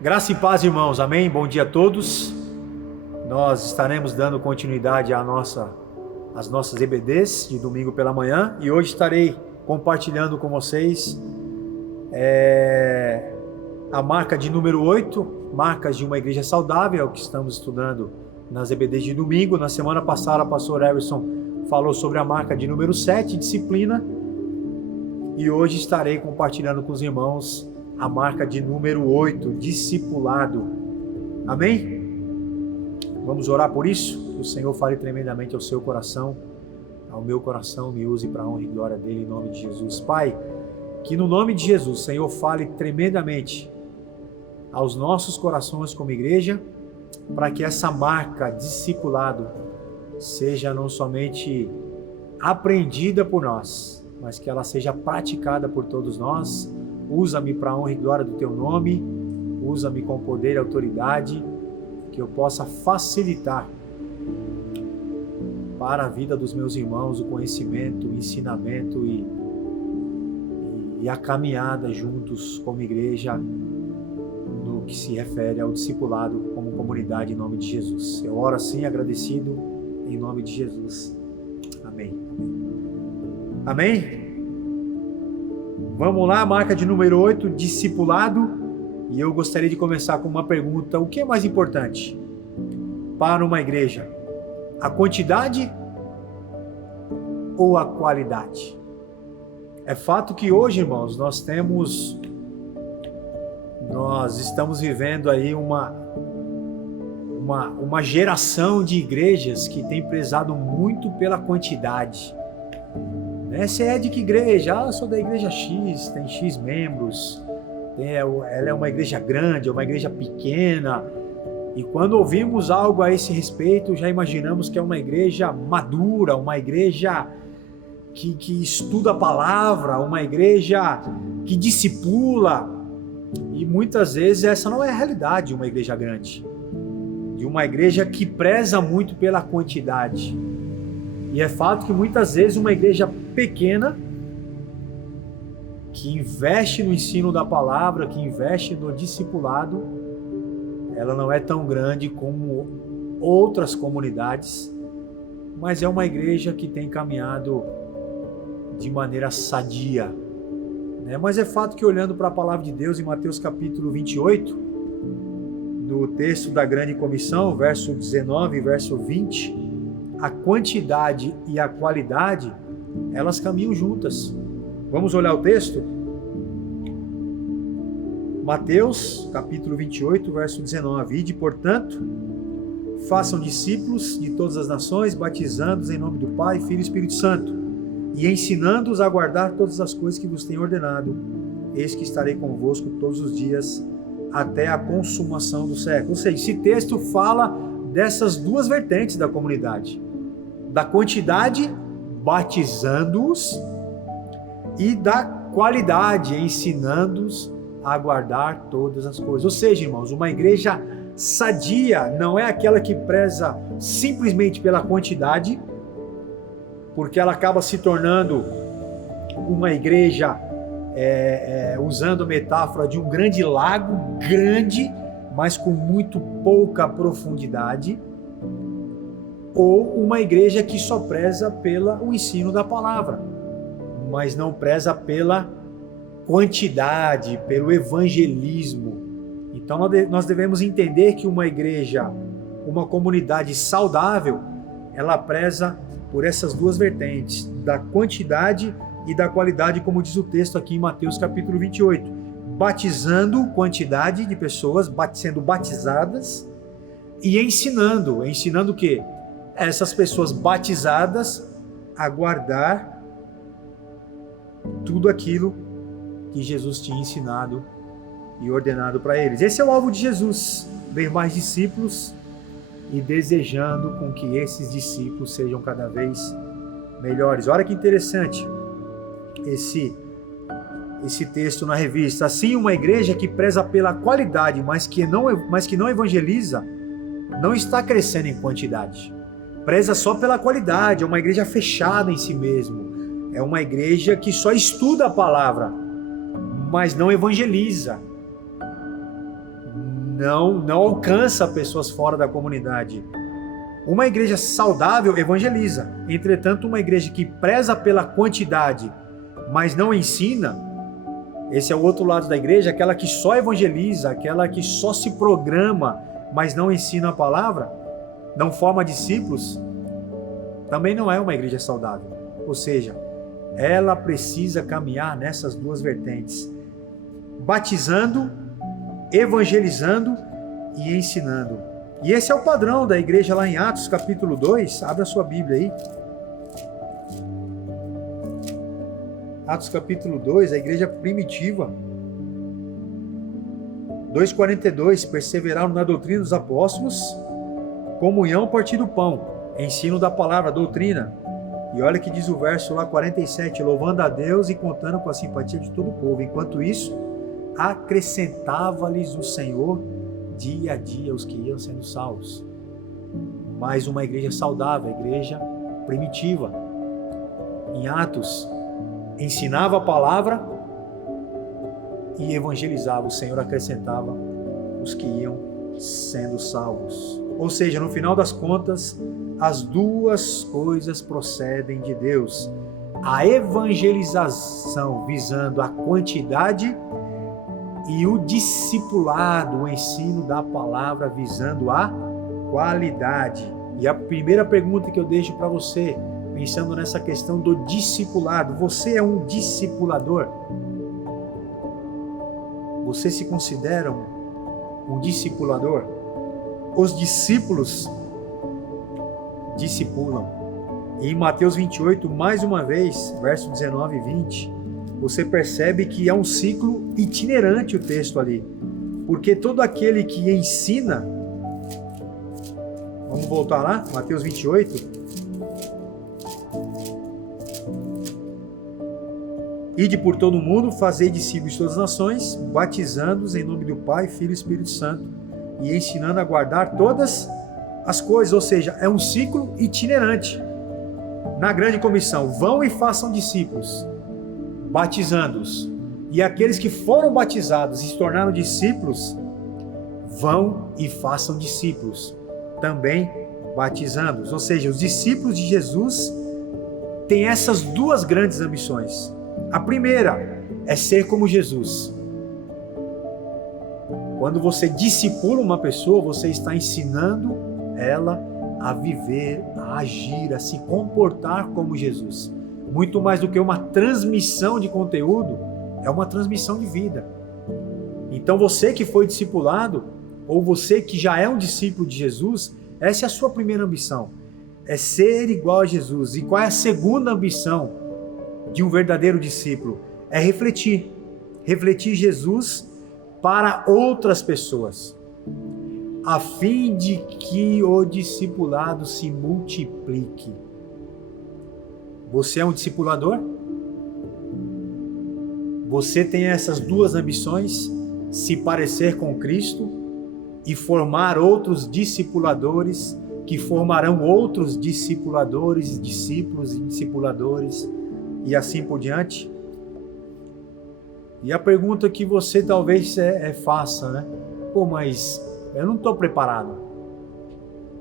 Graça e paz, irmãos, amém? Bom dia a todos. Nós estaremos dando continuidade às nossas EBDs de domingo pela manhã e hoje estarei compartilhando com vocês a marca de número 8, marcas de uma igreja saudável, é o que estamos estudando nas EBDs de domingo. Na semana passada, o pastor Everson falou sobre a marca de número 7, disciplina, e hoje estarei compartilhando com os irmãos a marca de número 8, discipulado. Amém? Vamos orar por isso? Que o Senhor fale tremendamente ao seu coração, ao meu coração, me use para a honra e glória dele, em nome de Jesus. Pai, que no nome de Jesus, Senhor, fale tremendamente aos nossos corações como igreja, para que essa marca, discipulado, seja não somente aprendida por nós, mas que ela seja praticada por todos nós. Usa-me para a honra e glória do Teu nome, usa-me com poder e autoridade, que eu possa facilitar para a vida dos meus irmãos o conhecimento, o ensinamento e a caminhada juntos como igreja no que se refere ao discipulado como comunidade, em nome de Jesus. Eu oro assim agradecido em nome de Jesus. Amém. Amém? Vamos lá, marca de número 8, discipulado. E eu gostaria de começar com uma pergunta: o que é mais importante para uma igreja? A quantidade ou a qualidade? É fato que hoje, irmãos, nós estamos vivendo aí uma geração de igrejas que tem prezado muito pela quantidade. Você é de que igreja? Eu sou da igreja X, tem X membros, ela é uma igreja grande, é uma igreja pequena, e quando ouvimos algo a esse respeito, já imaginamos que é uma igreja madura, uma igreja que estuda a palavra, uma igreja que discipula, e muitas vezes essa não é a realidade de uma igreja grande, de uma igreja que preza muito pela quantidade. E é fato que muitas vezes uma igreja pequena, que investe no ensino da palavra, que investe no discipulado, ela não é tão grande como outras comunidades, mas é uma igreja que tem caminhado de maneira sadia. Mas é fato que, olhando para a palavra de Deus em Mateus capítulo 28, no texto da grande comissão, verso 19 e verso 20, a quantidade e a qualidade, elas caminham juntas. Vamos olhar o texto? Mateus, capítulo 28, verso 19. Ide, portanto, façam discípulos de todas as nações, batizando-os em nome do Pai, Filho e Espírito Santo, e ensinando-os a guardar todas as coisas que vos tenho ordenado. Eis que estarei convosco todos os dias, até a consumação do século. Ou seja, esse texto fala dessas duas vertentes da comunidade: da quantidade, batizando-os, e da qualidade, ensinando-os a guardar todas as coisas. Ou seja, irmãos, uma igreja sadia não é aquela que preza simplesmente pela quantidade, porque ela acaba se tornando uma igreja, usando a metáfora de um grande lago, grande, mas com muito pouca profundidade, ou uma igreja que só preza pelo ensino da palavra, mas não preza pela quantidade, pelo evangelismo. Então nós devemos entender que uma igreja, uma comunidade saudável, ela preza por essas duas vertentes, da quantidade e da qualidade, como diz o texto aqui em Mateus capítulo 28. Batizando quantidade de pessoas, sendo batizadas, e ensinando o quê? Essas pessoas batizadas a guardar tudo aquilo que Jesus tinha ensinado e ordenado para eles. Esse é o alvo de Jesus, ver mais discípulos e desejando com que esses discípulos sejam cada vez melhores. Olha que interessante esse texto na revista. Assim, uma igreja que preza pela qualidade, mas que não evangeliza, não está crescendo em quantidade. Preza só pela qualidade, é uma igreja fechada em si mesmo. É uma igreja que só estuda a palavra, mas não evangeliza. não alcança pessoas fora da comunidade. Uma igreja saudável evangeliza. Entretanto, uma igreja que preza pela quantidade, mas não ensina, esse é o outro lado da igreja, aquela que só evangeliza, aquela que só se programa, mas não ensina a palavra, não forma discípulos, também não é uma igreja saudável. Ou seja, ela precisa caminhar nessas duas vertentes, batizando, evangelizando e ensinando. E esse é o padrão da igreja lá em Atos capítulo 2, abra sua Bíblia aí. Atos capítulo 2, a igreja primitiva. 2:42, perseveraram na doutrina dos apóstolos, comunhão, partir do pão, ensino da palavra, doutrina. E olha que diz o verso lá 47, louvando a Deus e contando com a simpatia de todo o povo. Enquanto isso, acrescentava-lhes o Senhor dia a dia os que iam sendo salvos. Mais uma igreja saudável, a igreja primitiva. Em Atos, ensinava a palavra e evangelizava. O Senhor acrescentava os que iam sendo salvos. Ou seja, no final das contas, as duas coisas procedem de Deus. A evangelização visando a quantidade e o discipulado, o ensino da palavra visando a qualidade. E a primeira pergunta que eu deixo para você, pensando nessa questão do discipulado, você é um discipulador? Você se considera um discipulador? Os discípulos discipulam. E em Mateus 28, mais uma vez, verso 19 e 20, você percebe que é um ciclo itinerante o texto ali. Porque todo aquele que ensina, vamos voltar lá, Mateus 28, ide por todo o mundo, fazei discípulos de todas as nações, batizando-os em nome do Pai, Filho e Espírito Santo, e ensinando a guardar todas as coisas. Ou seja, é um ciclo itinerante. Na grande comissão, vão e façam discípulos, batizando-os. E aqueles que foram batizados e se tornaram discípulos, vão e façam discípulos, também batizando-os. Ou seja, os discípulos de Jesus têm essas duas grandes ambições. A primeira é ser como Jesus. Quando você discipula uma pessoa, você está ensinando ela a viver, a agir, a se comportar como Jesus. Muito mais do que uma transmissão de conteúdo, é uma transmissão de vida. Então você que foi discipulado, ou você que já é um discípulo de Jesus, essa é a sua primeira ambição, é ser igual a Jesus. E qual é a segunda ambição de um verdadeiro discípulo? É refletir Jesus para outras pessoas, a fim de que o discipulado se multiplique. Você é um discipulador? Você tem essas duas ambições, se parecer com Cristo e formar outros discipuladores, que formarão outros discipuladores, discípulos e discipuladores, e assim por diante? E a pergunta que você talvez faça, né? Pô, mas eu não estou preparado.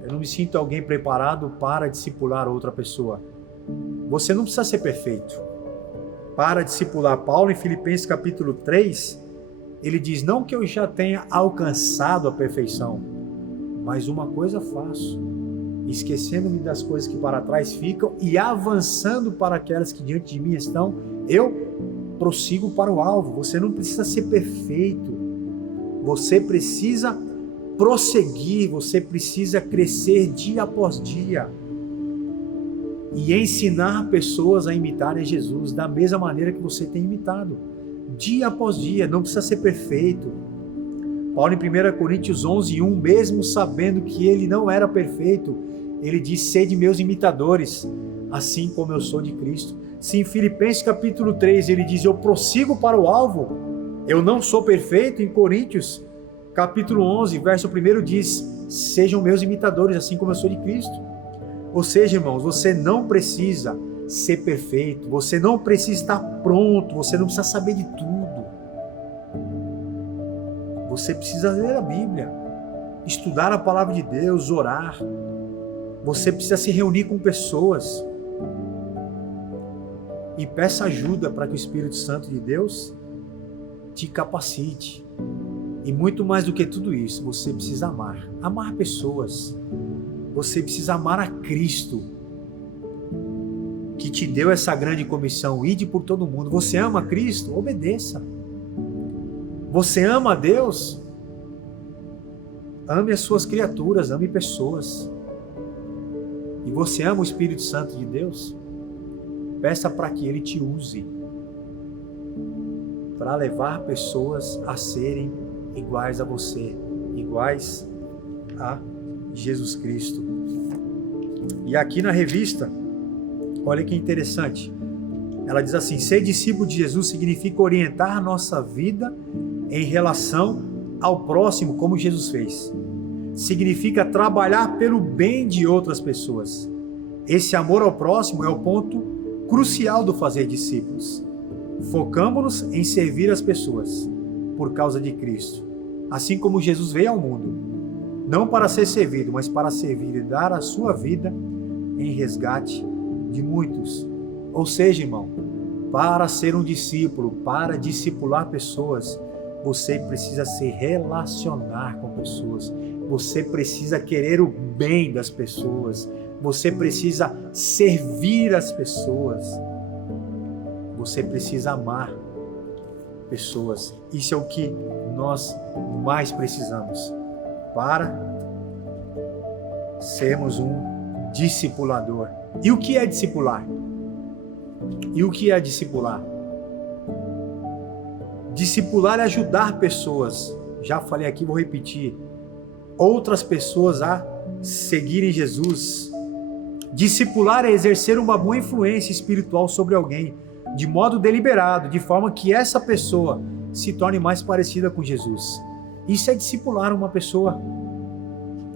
Eu não me sinto alguém preparado para discipular outra pessoa. Você não precisa ser perfeito para discipular. Paulo, em Filipenses capítulo 3, ele diz, não que eu já tenha alcançado a perfeição, mas uma coisa faço, esquecendo-me das coisas que para trás ficam e avançando para aquelas que diante de mim estão, eu prossigo para o alvo. Você não precisa ser perfeito, você precisa prosseguir, você precisa crescer dia após dia e ensinar pessoas a imitarem Jesus da mesma maneira que você tem imitado, dia após dia. Não precisa ser perfeito. Paulo, em 1 Coríntios 11:1, mesmo sabendo que ele não era perfeito, ele diz, sede meus imitadores, assim como eu sou de Cristo. Se em Filipenses capítulo 3 ele diz, eu prossigo para o alvo, eu não sou perfeito, em Coríntios capítulo 11, verso 1 diz, sejam meus imitadores, assim como eu sou de Cristo. Ou seja, irmãos, você não precisa ser perfeito, você não precisa estar pronto, você não precisa saber de tudo. Você precisa ler a Bíblia, estudar a palavra de Deus, orar. Você precisa se reunir com pessoas. E peça ajuda para que o Espírito Santo de Deus te capacite. E muito mais do que tudo isso, você precisa amar. Amar pessoas. Você precisa amar a Cristo, que te deu essa grande comissão, ide por todo mundo. Você ama Cristo? Obedeça. Você ama a Deus? Ame as suas criaturas, ame pessoas. E você ama o Espírito Santo de Deus? Peça para que Ele te use para levar pessoas a serem iguais a você, iguais a Jesus Cristo. E aqui na revista, olha que interessante, ela diz assim: ser discípulo de Jesus significa orientar a nossa vida em relação ao próximo como Jesus fez. Significa trabalhar pelo bem de outras pessoas. Esse amor ao próximo é o ponto crucial do fazer discípulos. Focamos-nos em servir as pessoas por causa de Cristo, assim como Jesus veio ao mundo, não para ser servido, mas para servir e dar a sua vida em resgate de muitos. Ou seja, irmão, para ser um discípulo, para discipular pessoas, você precisa se relacionar com pessoas, você precisa querer o bem das pessoas, você precisa servir as pessoas, você precisa amar pessoas. Isso é o que nós mais precisamos para sermos um discipulador. E o que é discipular? E o que é discipular? Discipular é ajudar pessoas, já falei aqui, vou repetir, outras pessoas a seguirem Jesus. Discipular é exercer uma boa influência espiritual sobre alguém, de modo deliberado, de forma que essa pessoa se torne mais parecida com Jesus. Isso é discipular uma pessoa.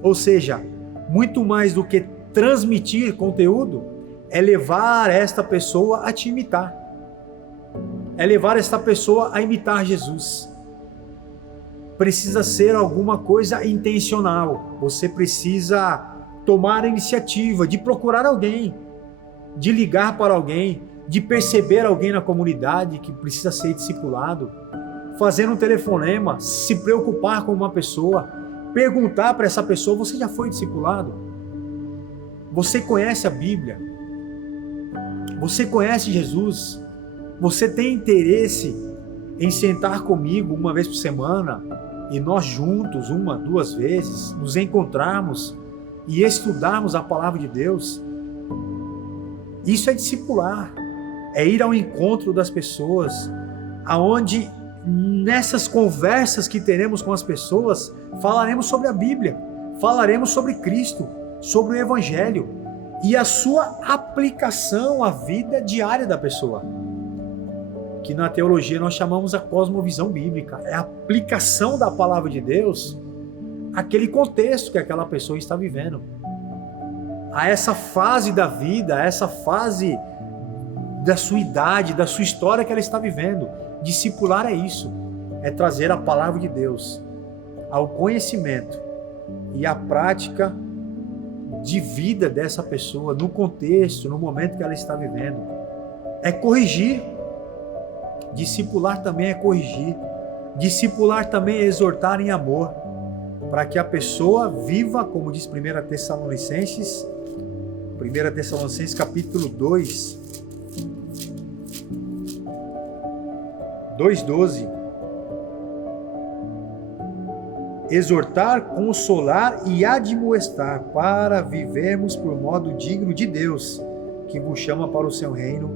Ou seja, muito mais do que transmitir conteúdo, é levar esta pessoa a te imitar. É levar esta pessoa a imitar Jesus. Precisa ser alguma coisa intencional. Você precisa tomar a iniciativa de procurar alguém, de ligar para alguém, de perceber alguém na comunidade que precisa ser discipulado, fazer um telefonema, se preocupar com uma pessoa, perguntar para essa pessoa: você já foi discipulado? Você conhece a Bíblia? Você conhece Jesus? Você tem interesse em sentar comigo uma vez por semana e nós juntos, 1, 2 vezes, nos encontrarmos e estudarmos a palavra de Deus? Isso é discipular, é ir ao encontro das pessoas, aonde nessas conversas que teremos com as pessoas, falaremos sobre a Bíblia, falaremos sobre Cristo, sobre o Evangelho e a sua aplicação à vida diária da pessoa, que na teologia nós chamamos a cosmovisão bíblica. É a aplicação da palavra de Deus àquele contexto que aquela pessoa está vivendo, a essa fase da vida, a essa fase da sua idade, da sua história que ela está vivendo. Discipular é isso, é trazer a palavra de Deus ao conhecimento e à prática de vida dessa pessoa, no contexto, no momento que ela está vivendo. É corrigir. Discipular também é corrigir. Discipular também é exortar em amor, para que a pessoa viva, como diz 1 Tessalonicenses capítulo 2, 2:12. Exortar, consolar e admoestar, para vivermos por modo digno de Deus, que vos chama para o seu reino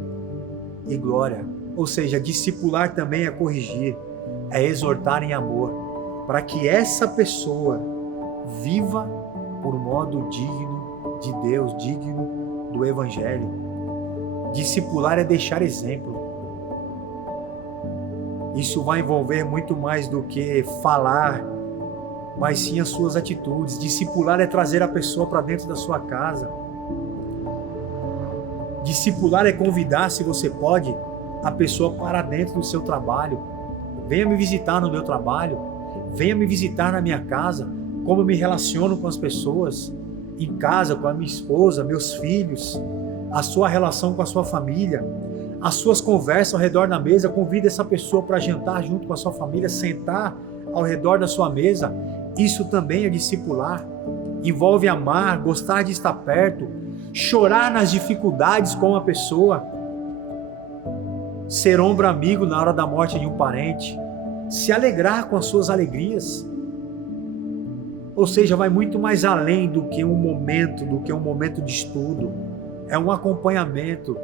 e glória. Ou seja, discipular também é corrigir, é exortar em amor, para que essa pessoa viva por modo digno de Deus, digno do Evangelho. Discipular é deixar exemplo. Isso vai envolver muito mais do que falar, mas sim as suas atitudes. Discipular é trazer a pessoa para dentro da sua casa. Discipular é convidar, se você pode, a pessoa para dentro do seu trabalho. Venha me visitar no meu trabalho. venha me visitar na minha casa, como eu me relaciono com as pessoas, em casa, com a minha esposa, meus filhos, a sua relação com a sua família, as suas conversas ao redor da mesa. Convida essa pessoa para jantar junto com a sua família, sentar ao redor da sua mesa. Isso também é discipular. Envolve amar, gostar de estar perto, chorar nas dificuldades com a pessoa, ser ombro amigo na hora da morte de um parente, se alegrar com as suas alegrias. Ou seja, vai muito mais além do que um momento de estudo. É um acompanhamento,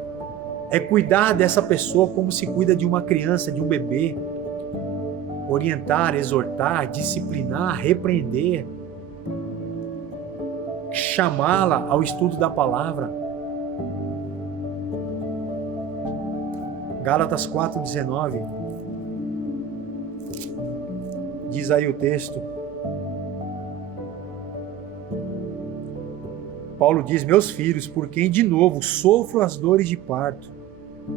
é cuidar dessa pessoa como se cuida de uma criança, de um bebê. Orientar, exortar, disciplinar, repreender, chamá-la ao estudo da palavra. Gálatas 4,19 diz aí o texto. Paulo diz: meus filhos, por quem de novo sofro as dores de parto,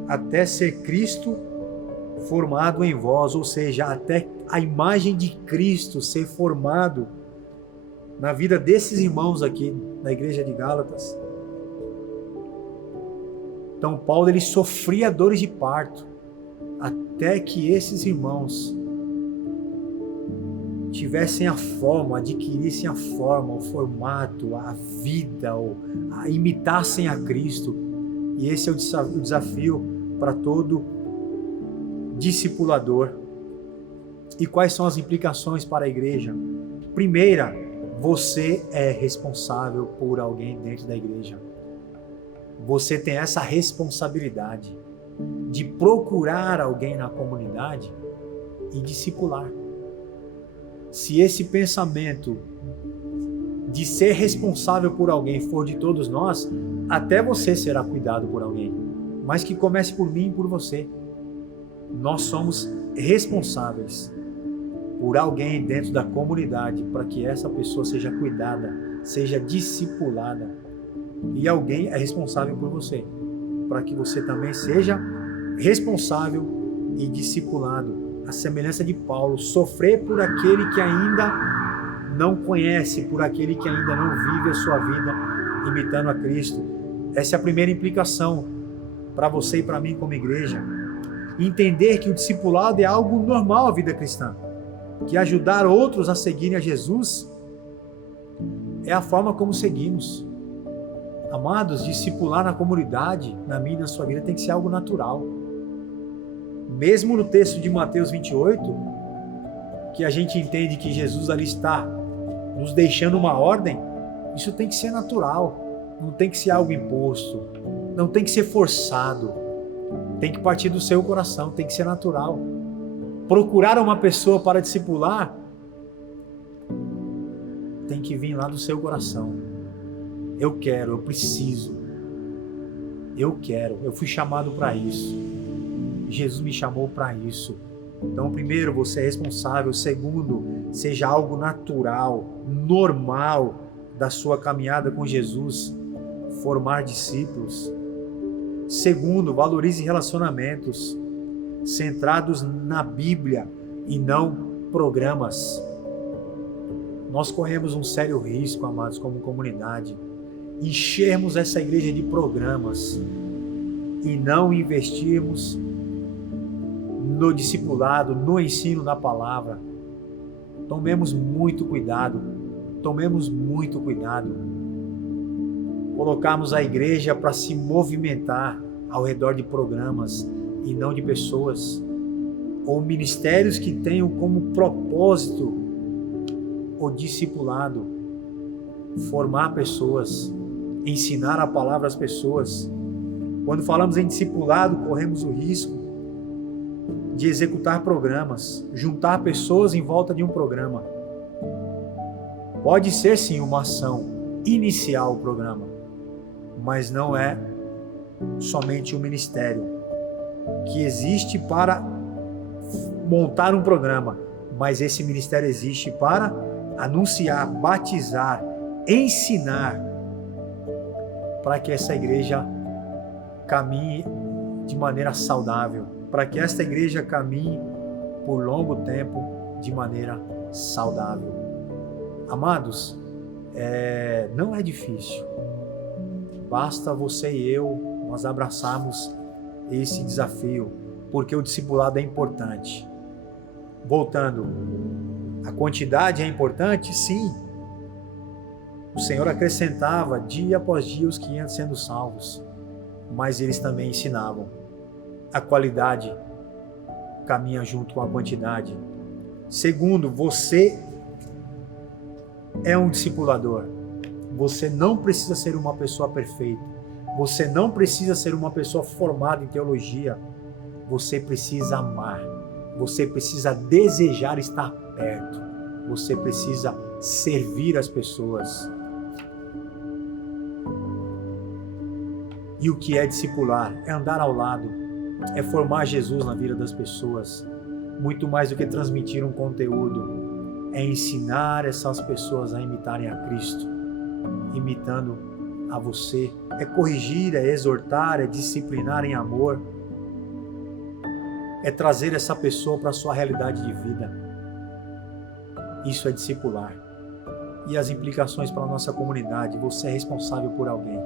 até ser Cristo formado em vós, ou seja, até a imagem de Cristo ser formado na vida desses irmãos aqui na igreja de Gálatas. Então Paulo, ele sofria dores de parto até que esses irmãos tivessem a forma, adquirissem a forma, o formato, a vida, imitassem a Cristo. E esse é o desafio para todo discipulador. E quais são as implicações para a igreja? Primeira, você é responsável por alguém dentro da igreja. Você tem essa responsabilidade de procurar alguém na comunidade e discipular. Se esse pensamento de ser responsável por alguém for de todos nós, até você será cuidado por alguém. Mas que comece por mim e por você. Nós somos responsáveis por alguém dentro da comunidade para que essa pessoa seja cuidada, seja discipulada. E alguém é responsável por você, para que você também seja responsável e discipulado. A semelhança de Paulo, sofrer por aquele que ainda não conhece, por aquele que ainda não vive a sua vida imitando a Cristo. Essa é a primeira implicação para você e para mim como igreja. Entender que o discipulado é algo normal à vida cristã, que ajudar outros a seguirem a Jesus é a forma como seguimos. Amados, discipular na comunidade, na minha e na sua vida, tem que ser algo natural. Mesmo no texto de Mateus 28, que a gente entende que Jesus ali está nos deixando uma ordem, isso tem que ser natural, não tem que ser algo imposto, não tem que ser forçado, tem que partir do seu coração, tem que ser natural. Procurar uma pessoa para discipular tem que vir lá do seu coração. Eu quero, eu preciso, eu quero, eu fui chamado para isso. Jesus me chamou para isso. Então, primeiro, você é responsável. Segundo, seja algo natural, normal da sua caminhada com Jesus, formar discípulos. Segundo, valorize relacionamentos centrados na Bíblia e não programas. Nós corremos um sério risco, amados, como comunidade, enchermos essa igreja de programas e não investirmos no discipulado, no ensino da palavra. Tomemos muito cuidado, colocarmos a igreja para se movimentar ao redor de programas e não de pessoas, ou ministérios que tenham como propósito o discipulado, formar pessoas, ensinar a palavra às pessoas. Quando falamos em discipulado, corremos o risco de executar programas, juntar pessoas em volta de um programa. Pode ser sim uma ação inicial o programa, mas não é somente um ministério que existe para montar um programa, mas esse ministério existe para anunciar, batizar, ensinar, para que essa igreja caminhe de maneira saudável, para que esta igreja caminhe por longo tempo de maneira saudável. Amados, não é difícil. Basta você e eu, nós abraçarmos esse desafio, porque o discipulado é importante. Voltando, a quantidade é importante? Sim. O Senhor acrescentava dia após dia os que iam sendo salvos, mas eles também ensinavam. A qualidade caminha junto com a quantidade. Segundo, você é um discipulador. Você não precisa ser uma pessoa perfeita. Você não precisa ser uma pessoa formada em teologia. Você precisa amar. Você precisa desejar estar perto. Você precisa servir as pessoas. E o que é discipular? É andar ao lado. É formar Jesus na vida das pessoas. Muito mais do que transmitir um conteúdo. É ensinar essas pessoas a imitarem a Cristo. Imitando a você. É corrigir, é exortar, é disciplinar em amor. É trazer essa pessoa para a sua realidade de vida. Isso é discipular. E as implicações para a nossa comunidade? Você é responsável por alguém.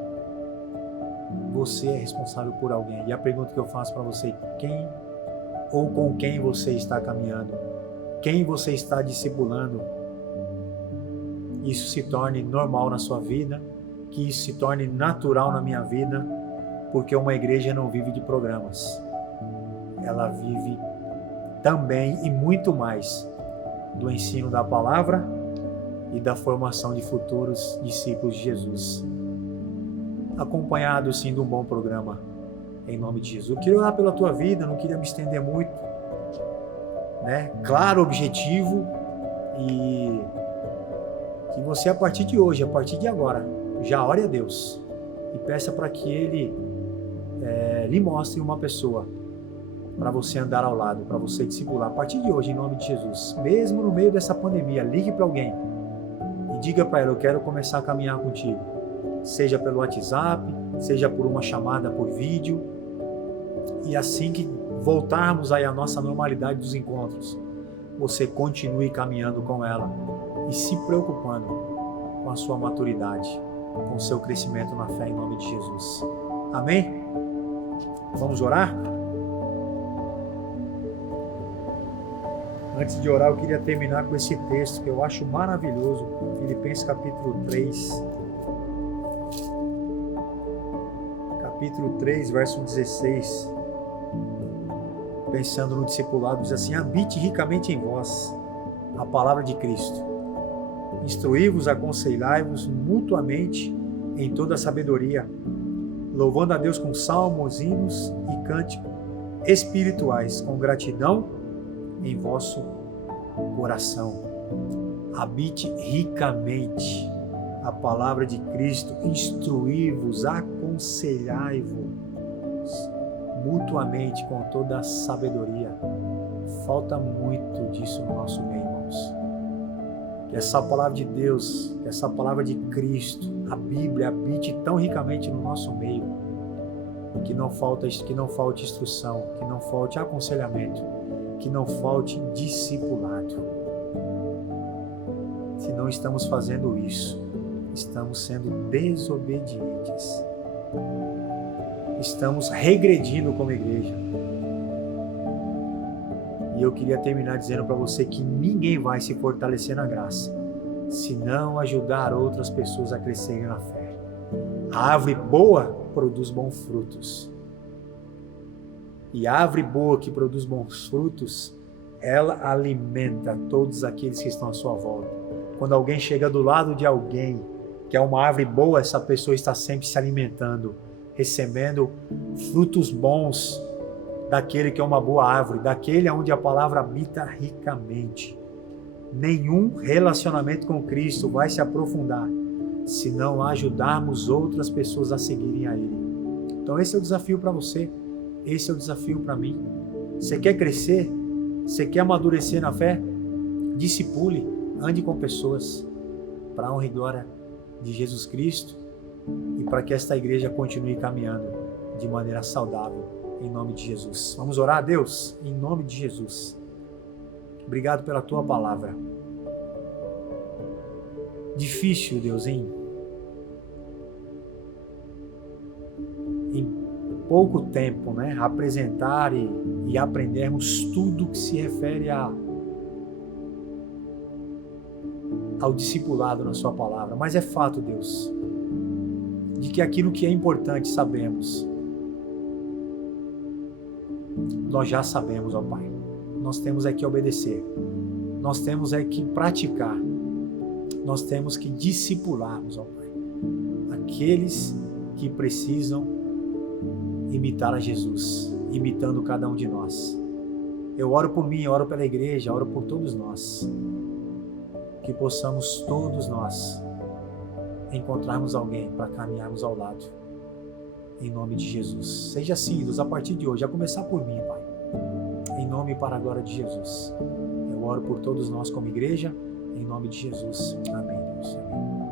Você é responsável por alguém. E a pergunta que eu faço para você: quem ou com quem você está caminhando? Quem você está discipulando? Isso se torne normal na sua vida, que isso se torne natural na minha vida, porque uma igreja não vive de programas. Ela vive também e muito mais do ensino da palavra e da formação de futuros discípulos de Jesus. Acompanhado sim de um bom programa, em nome de Jesus. Eu queria orar pela tua vida, não queria me estender muito, né? Claro, objetivo, e que você a partir de hoje, a partir de agora, já ore a Deus e peça para que Ele lhe mostre uma pessoa para você andar ao lado, para você discipular. A partir de hoje, em nome de Jesus, mesmo no meio dessa pandemia, ligue para alguém e diga para ela: eu quero começar a caminhar contigo. Seja pelo WhatsApp, seja por uma chamada por vídeo. E assim que voltarmos aí à nossa normalidade dos encontros, você continue caminhando com ela e se preocupando com a sua maturidade, com o seu crescimento na fé, em nome de Jesus. Amém? Vamos orar? Antes de orar, eu queria terminar com esse texto que eu acho maravilhoso, Filipenses capítulo 3. Capítulo 3, verso 16. Pensando no discipulado, diz assim: habite ricamente em vós a palavra de Cristo. Instruí-vos, aconselhai-vos mutuamente em toda a sabedoria, louvando a Deus com salmos, hinos e cânticos espirituais, com gratidão em vosso coração. Habite ricamente a palavra de Cristo. Instruí-vos, aconselhai-vos mutuamente com toda a sabedoria. Falta muito disso no nosso meio, irmãos. Que essa palavra de Deus, que essa palavra de Cristo, a Bíblia, habite tão ricamente no nosso meio, que não falte instrução, que não falte aconselhamento, que não falte discipulado. Se não estamos fazendo isso, estamos sendo desobedientes. Estamos regredindo como igreja. E eu queria terminar dizendo para você que ninguém vai se fortalecer na graça se não ajudar outras pessoas a crescerem na fé. A árvore boa produz bons frutos. E a árvore boa que produz bons frutos, ela alimenta todos aqueles que estão à sua volta. Quando alguém chega do lado de alguém que é uma árvore boa, essa pessoa está sempre se alimentando, recebendo frutos bons daquele que é uma boa árvore, daquele onde a palavra habita ricamente. Nenhum relacionamento com Cristo vai se aprofundar se não ajudarmos outras pessoas a seguirem a Ele. Então esse é o desafio para você, esse é o desafio para mim. Você quer crescer? Você quer amadurecer na fé? Discipule, ande com pessoas para a honra e glória de Jesus Cristo e para que esta igreja continue caminhando de maneira saudável, em nome de Jesus. Vamos orar a Deus? Em nome de Jesus. Obrigado pela Tua palavra. difícil, Deus, em pouco tempo, né, apresentar e aprendermos tudo que se refere ao discipulado na sua palavra. Mas é fato, Deus, de que aquilo que é importante sabemos. Nós já sabemos, ó Pai. Nós temos é que obedecer. Nós temos é que praticar. Nós temos que discipularmos, ó Pai, aqueles que precisam imitar a Jesus, imitando cada um de nós. Eu oro por mim, eu oro pela igreja, eu oro por todos nós, que possamos todos nós encontrarmos alguém para caminharmos ao lado, em nome de Jesus. Seja assim, Deus, a partir de hoje, a começar por mim, Pai, em nome e para a glória de Jesus. Eu oro por todos nós como igreja, em nome de Jesus. Amém, Deus. Amém.